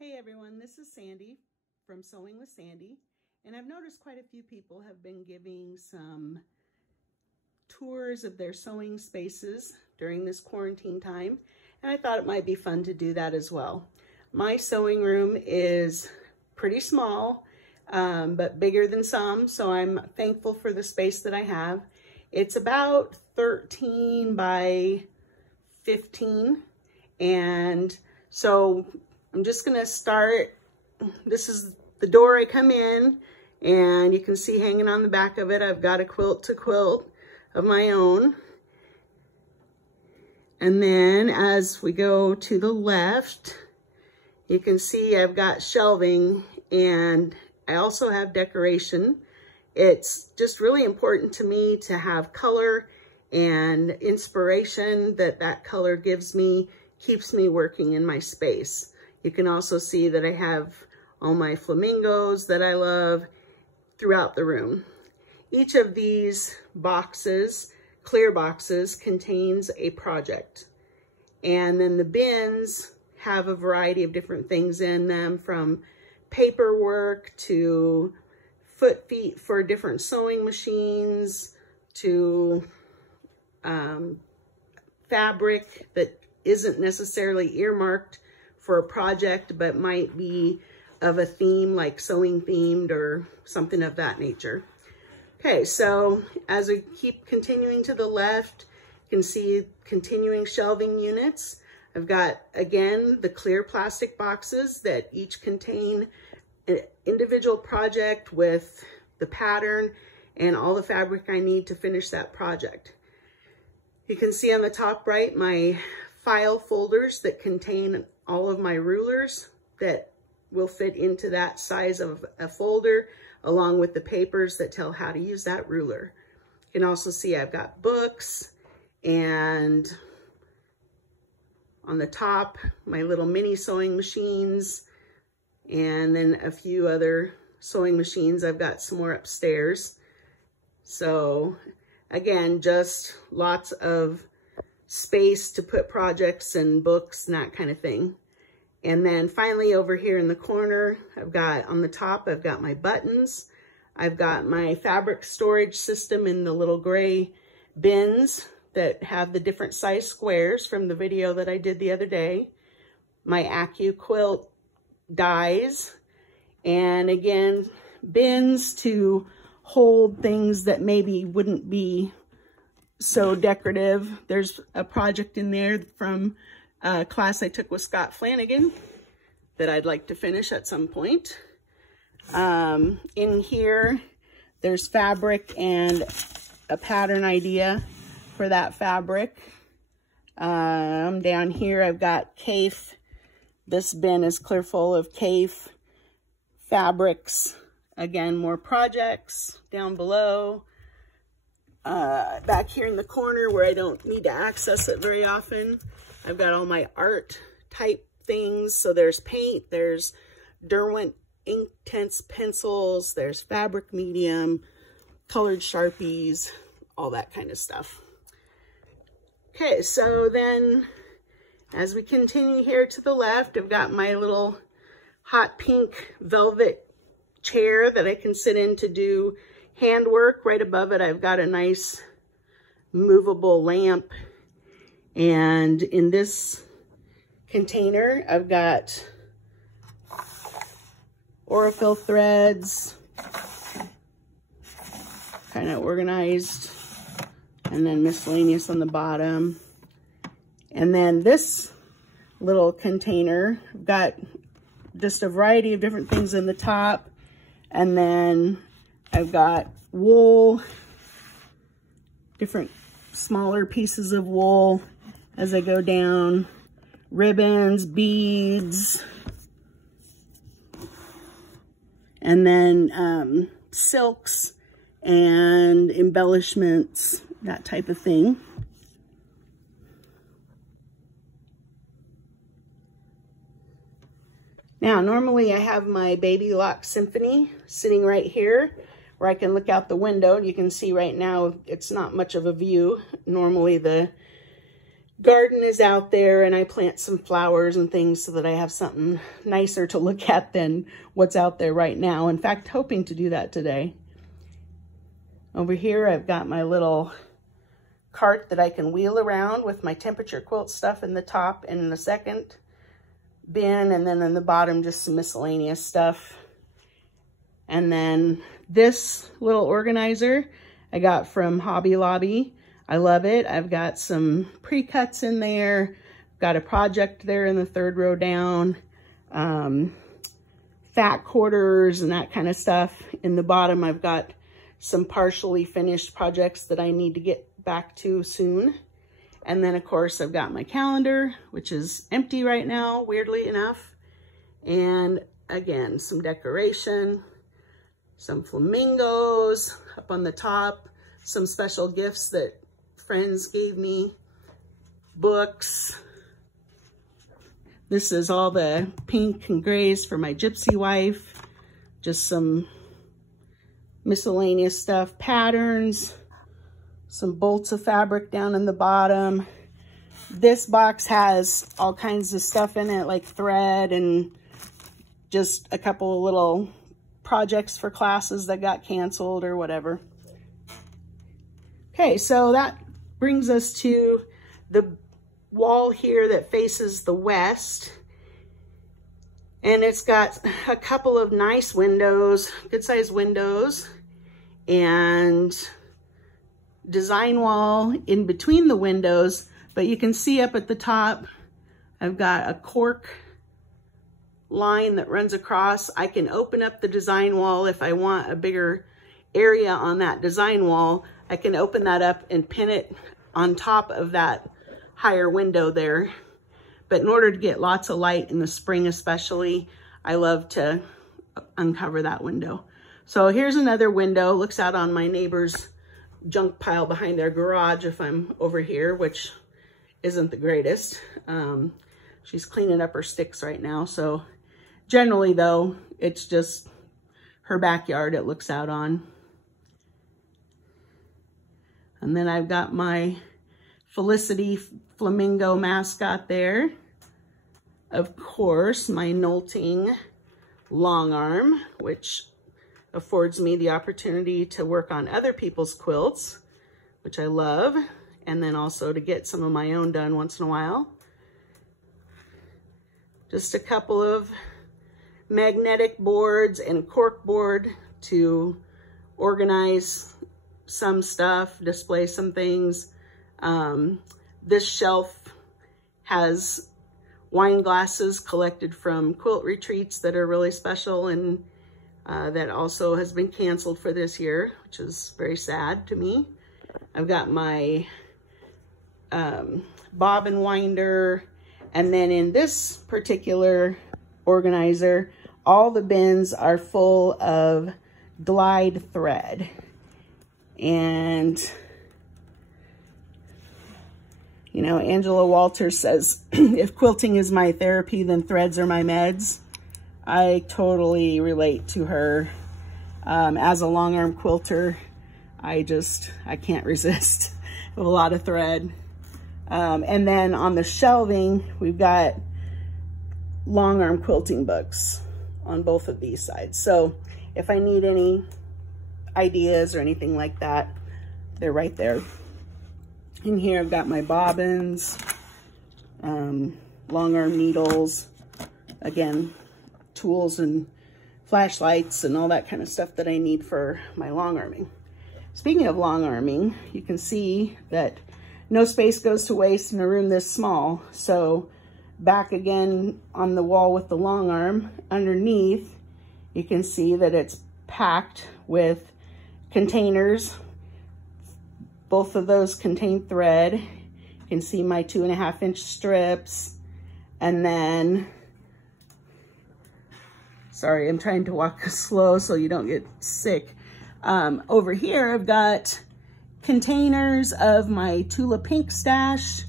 Hey everyone, this is Sandy from Sewing with Sandy, and I've noticed quite a few people have been giving some tours of their sewing spaces during this quarantine time, and I thought it might be fun to do that as well. My sewing room is pretty small, but bigger than some, so I'm thankful for the space that I have. It's about 13 by 15, and so I'm just gonna start. This is the door I come in, and you can see hanging on the back of it, I've got a quilt to quilt of my own. And then as we go to the left, you can see I've got shelving, and I also have decoration. It's just really important to me to have color and inspiration that color gives me, keeps me working in my space. You can also see that I have all my flamingos that I love throughout the room. Each of these boxes, clear boxes, contains a project. And then the bins have a variety of different things in them, from paperwork to foot feet for different sewing machines to fabric that isn't necessarily earmarked for a project, but might be of a theme, like sewing themed or something of that nature. Okay, so as we keep continuing to the left, you can see continuing shelving units. I've got, again, the clear plastic boxes that each contain an individual project with the pattern and all the fabric I need to finish that project. You can see on the top right my file folders that contain all of my rulers that will fit into that size of a folder, along with the papers that tell how to use that ruler. You can also see I've got books, and on the top, my little mini sewing machines, and then a few other sewing machines. I've got some more upstairs. So again, just lots of space to put projects and books and that kind of thing. And then finally over here in the corner, I've got on the top, I've got my buttons. I've got my fabric storage system in the little gray bins that have the different size squares from the video that I did the other day. My AccuQuilt dies, and again, bins to hold things that maybe wouldn't be so decorative. There's a project in there from a class I took with Scott Flanagan that I'd like to finish at some point. In here, there's fabric and a pattern idea for that fabric. Down here, I've got Cafe. This bin is clear full of Cafe fabrics. Again, more projects down below. Back here in the corner where I don't need to access it very often, I've got all my art type things. So there's paint, there's Derwent Inktense pencils, there's fabric medium, colored Sharpies, all that kind of stuff. Okay, so then as we continue here to the left, I've got my little hot pink velvet chair that I can sit in to do handwork. Right above it, I've got a nice movable lamp. And in this container, I've got Aurifil threads, kind of organized, and then miscellaneous on the bottom. And then this little container, I've got just a variety of different things in the top. And then I've got wool, different smaller pieces of wool as I go down, ribbons, beads, and then silks and embellishments, that type of thing. Now, normally I have my Baby Lock Symphony sitting right here where I can look out the window. You can see right now it's not much of a view. Normally the garden is out there and I plant some flowers and things so that I have something nicer to look at than what's out there right now. In fact, hoping to do that today. Over here, I've got my little cart that I can wheel around with my temperature quilt stuff in the top and in the second bin, and then in the bottom, just some miscellaneous stuff. And then this little organizer I got from Hobby Lobby. I love it. I've got some pre-cuts in there. Got a project there in the third row down. Fat quarters and that kind of stuff. In the bottom, I've got some partially finished projects that I need to get back to soon. And then, of course, I've got my calendar, which is empty right now, weirdly enough. And again, some decoration, some flamingos up on the top, some special gifts that friends gave me, books. This is all the pink and grays for my gypsy wife. Just some miscellaneous stuff, patterns, some bolts of fabric down in the bottom. This box has all kinds of stuff in it, like thread and just a couple of little projects for classes that got canceled or whatever. Okay, so that brings us to the wall here that faces the west. And it's got a couple of nice windows, good sized windows, and design wall in between the windows. But you can see up at the top, I've got a cork line that runs across. I can open up the design wall if I want a bigger area on that design wall. I can open that up and pin it on top of that higher window there. But in order to get lots of light in the spring especially, I love to uncover that window. So here's another window, looks out on my neighbor's junk pile behind their garage if I'm over here, which isn't the greatest. She's cleaning up her sticks right now. So generally though, it's just her backyard it looks out on. And then I've got my Felicity flamingo mascot there. Of course, my Quilting long arm, which affords me the opportunity to work on other people's quilts, which I love, and then also to get some of my own done once in a while. Just a couple of magnetic boards and a cork board to organize some stuff, display some things. This shelf has wine glasses collected from quilt retreats that are really special, and that also has been canceled for this year, which is very sad to me. I've got my bobbin winder, and then in this particular organizer, all the bins are full of glide thread. And you know, Angela Walters says, if quilting is my therapy, then threads are my meds. I totally relate to her. As a long arm quilter, I can't resist a lot of thread. And then on the shelving, we've got long arm quilting books on both of these sides. So if I need any ideas or anything like that, they're right there. In here, I've got my bobbins, long arm needles, again, tools and flashlights and all that kind of stuff that I need for my long arming. Speaking of long arming, you can see that no space goes to waste in a room this small. So back again on the wall with the long arm, underneath, you can see that it's packed with containers. Both of those contain thread. You can see my 2.5 inch strips. And then, sorry, I'm trying to walk slow so you don't get sick. Over here, I've got containers of my Tula Pink stash.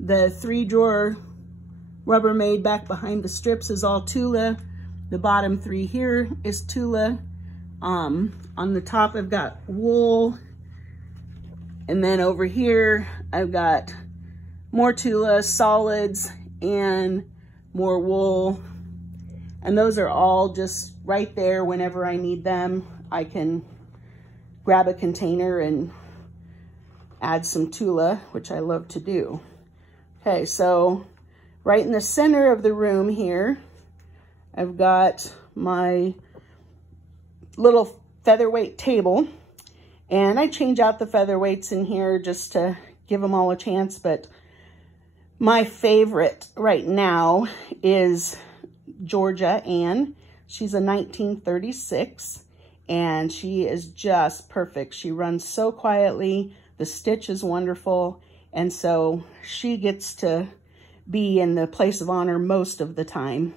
The 3-drawer Rubbermaid back behind the strips is all Tula. The bottom 3 here is Tula. On the top, I've got wool. And then over here, I've got more Tula, solids, and more wool. And those are all just right there whenever I need them. I can grab a container and add some Tula, which I love to do. Okay, so right in the center of the room here, I've got my little featherweight table, and I change out the featherweights in here just to give them all a chance, but my favorite right now is Georgia Ann. She's a 1936, and she is just perfect. She runs so quietly, the stitch is wonderful, and so she gets to be in the place of honor most of the time.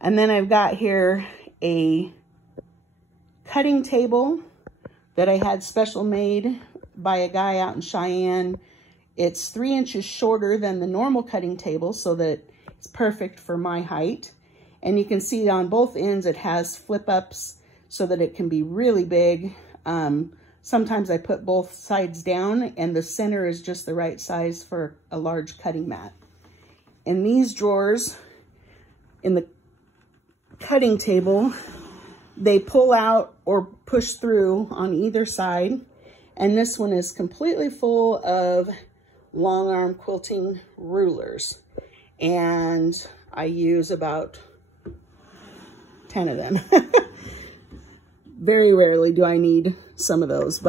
And then I've got here a cutting table that I had special made by a guy out in Cheyenne. It's 3 inches shorter than the normal cutting table, so that it's perfect for my height. And you can see on both ends it has flip ups so that it can be really big. Sometimes I put both sides down, and the center is just the right size for a large cutting mat. And these drawers in the cutting table, they pull out or push through on either side. And this one is completely full of long arm quilting rulers. And I use about 10 of them. Very rarely do I need some of those,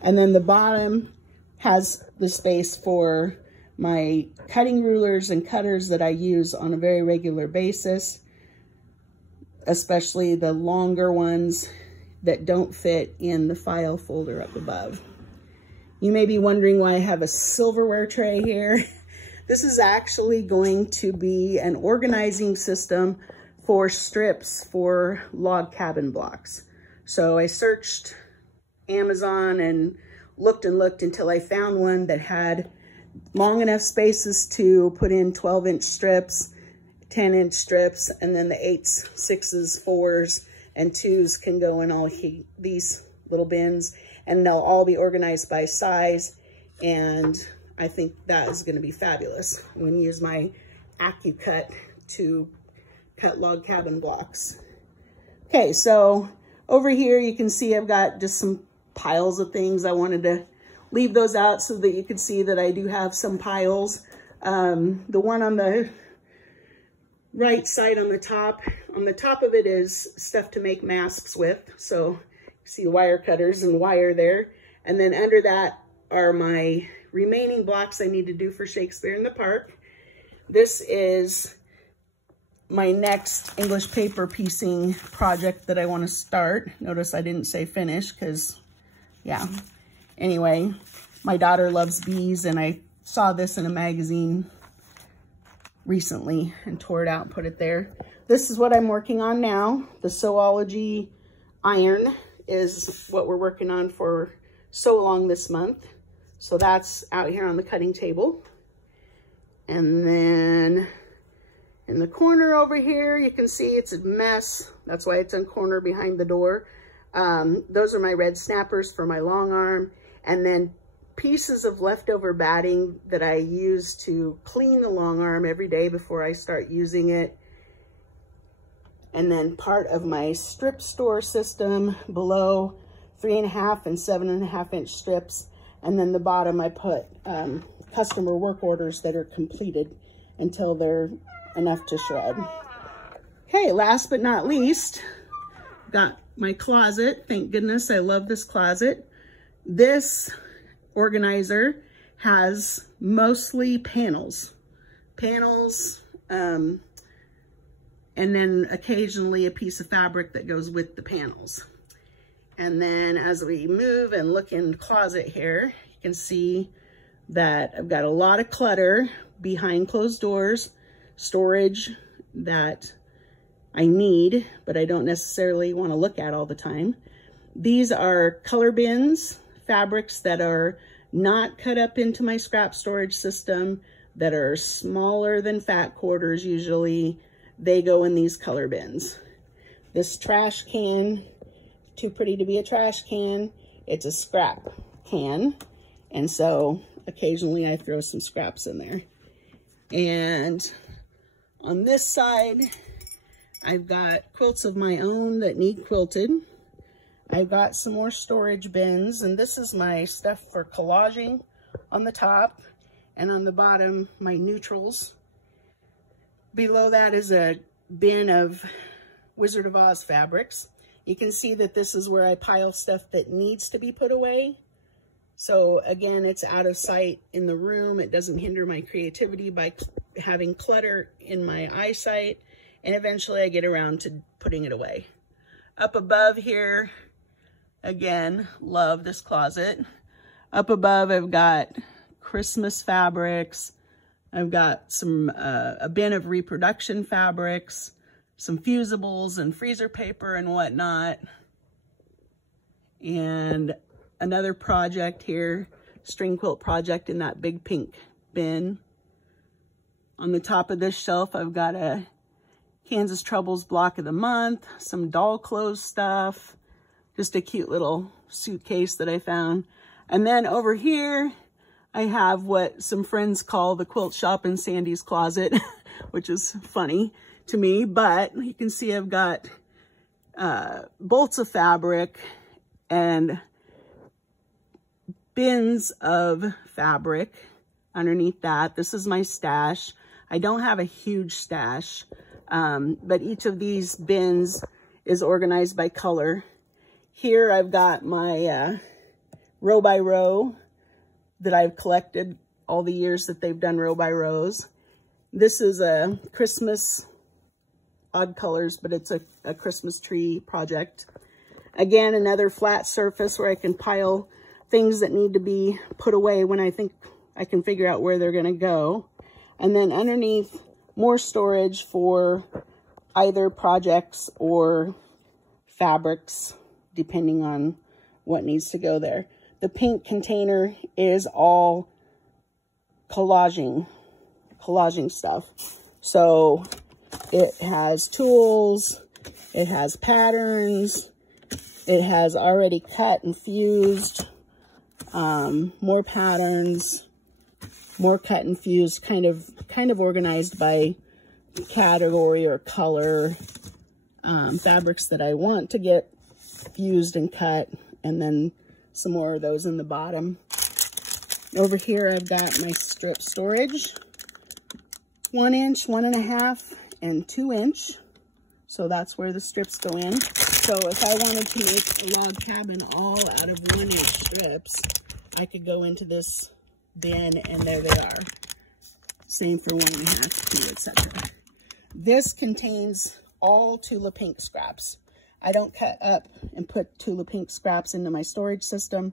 and then the bottom has the space for my cutting rulers and cutters that I use on a very regular basis, especially the longer ones that don't fit in the file folder up above. You may be wondering why I have a silverware tray here. This is actually going to be an organizing system for strips for log cabin blocks. So I searched Amazon and looked until I found one that had long enough spaces to put in 12-inch strips, 10-inch strips, and then the 8s, 6s, 4s, and 2s can go in all these little bins, and they'll all be organized by size. And I think that is going to be fabulous. I'm going to use my AccuCut to cut log cabin blocks. Okay, so over here you can see I've got just some piles of things. I wanted to leave those out so that you could see that I do have some piles. The one on the right side on the top of it is stuff to make masks with. So you see wire cutters and wire there. And then under that are my remaining blocks I need to do for Shakespeare in the Park. This is my next English paper piecing project that I want to start. Notice I didn't say finish because, yeah. Anyway, my daughter loves bees, and I saw this in a magazine recently and tore it out and put it there. This is what I'm working on now. The Sewology iron is what we're working on for Sew Along this month. So that's out here on the cutting table. And then in the corner over here, you can see it's a mess. That's why it's in corner behind the door. Those are my red snappers for my long arm. And then pieces of leftover batting that I use to clean the long arm every day before I start using it. And then part of my strip store system below, 3.5 and 7.5 inch strips. And then the bottom I put customer work orders that are completed until they're enough to shred. Okay, last but not least, got my closet. Thank goodness, I love this closet. This organizer has mostly panels, and then occasionally a piece of fabric that goes with the panels. And then as we move and look in the closet here, you can see that I've got a lot of clutter behind closed doors, storage that I need, but I don't necessarily want to look at all the time. These are color bins, fabrics that are not cut up into my scrap storage system, that are smaller than fat quarters usually. They go in these color bins. This trash can, too pretty to be a trash can. It's a scrap can. And so occasionally I throw some scraps in there. And on this side, I've got quilts of my own that need quilted. I've got some more storage bins, and this is my stuff for collaging on the top, and on the bottom, my neutrals. Below that is a bin of Wizard of Oz fabrics. You can see that this is where I pile stuff that needs to be put away. So again, it's out of sight in the room. It doesn't hinder my creativity by having clutter in my eyesight. And eventually I get around to putting it away. Up above here, again, love this closet. Up above, I've got Christmas fabrics. I've got some, a bin of reproduction fabrics, some fusibles and freezer paper and whatnot. And another project here, string quilt project in that big pink bin. On the top of this shelf, I've got a Kansas Troubles block of the month, some doll clothes stuff, just a cute little suitcase that I found. And then over here, I have what some friends call the quilt shop in Sandy's closet, which is funny to me, but you can see I've got bolts of fabric and bins of fabric underneath that. This is my stash. I don't have a huge stash, but each of these bins is organized by color. Here I've got my row by row that I've collected all the years that they've done row by rows. This is a Christmas, odd colors, but it's a Christmas tree project. Again, another flat surface where I can pile things that need to be put away when I think I can figure out where they're gonna go. And then underneath, more storage for either projects or fabrics, depending on what needs to go there. The pink container is all collaging stuff. So it has tools, it has patterns, it has already cut and fused, more patterns, more cut and fused, kind of organized by category or color, fabrics that I want to get fused and cut, and then some more of those in the bottom. Over here, I've got my strip storage, 1 inch, 1.5, and 2 inch. So that's where the strips go in. So if I wanted to make a log cabin all out of 1 inch strips, I could go into this bin and there they are. Same for 1.5, 2, etc. This contains all Tula Pink scraps. I don't cut up and put Tula Pink scraps into my storage system.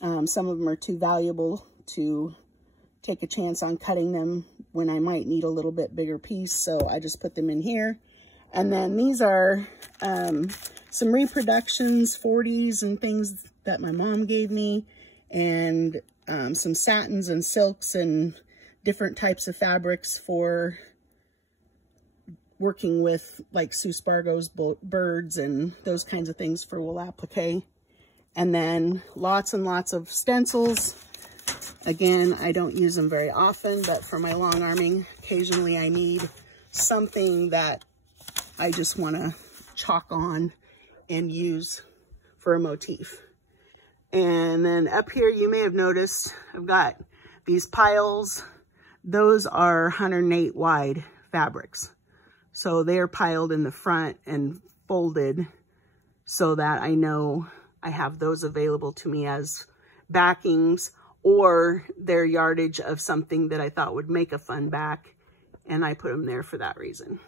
Some of them are too valuable to take a chance on cutting them when I might need a little bit bigger piece, so I just put them in here. And then these are some reproductions, 40s and things that my mom gave me, and some satins and silks and different types of fabrics for working with, like Sue Spargo's birds and those kinds of things for wool applique. And then lots and lots of stencils. Again, I don't use them very often, but for my long arming, occasionally I need something that I just want to chalk on and use for a motif. And then up here, you may have noticed, I've got these piles. Those are 108 wide fabrics. So they're piled in the front and folded so that I know I have those available to me as backings, or their yardage of something that I thought would make a fun back, and I put them there for that reason.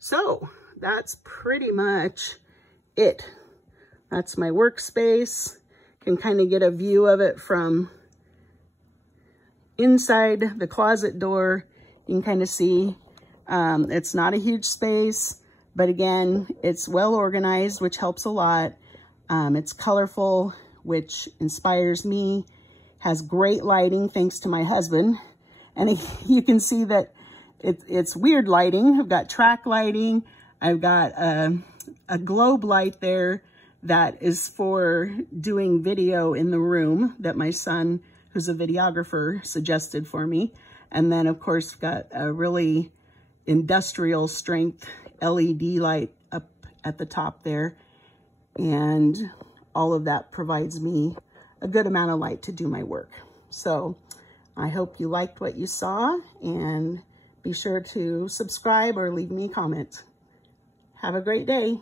So that's pretty much it. That's my workspace. Can kind of get a view of it from inside the closet door. You can kind of see it's not a huge space, but again, it's well organized, which helps a lot. It's colorful, which inspires me, has great lighting thanks to my husband. And you can see that it's weird lighting. I've got track lighting. I've got a globe light there that is for doing video in the room that my son who's a videographer, suggested for me. And then of course got a really industrial strength LED light up at the top there. And all of that provides me a good amount of light to do my work. So I hope you liked what you saw, and be sure to subscribe or leave me a comment. Have a great day.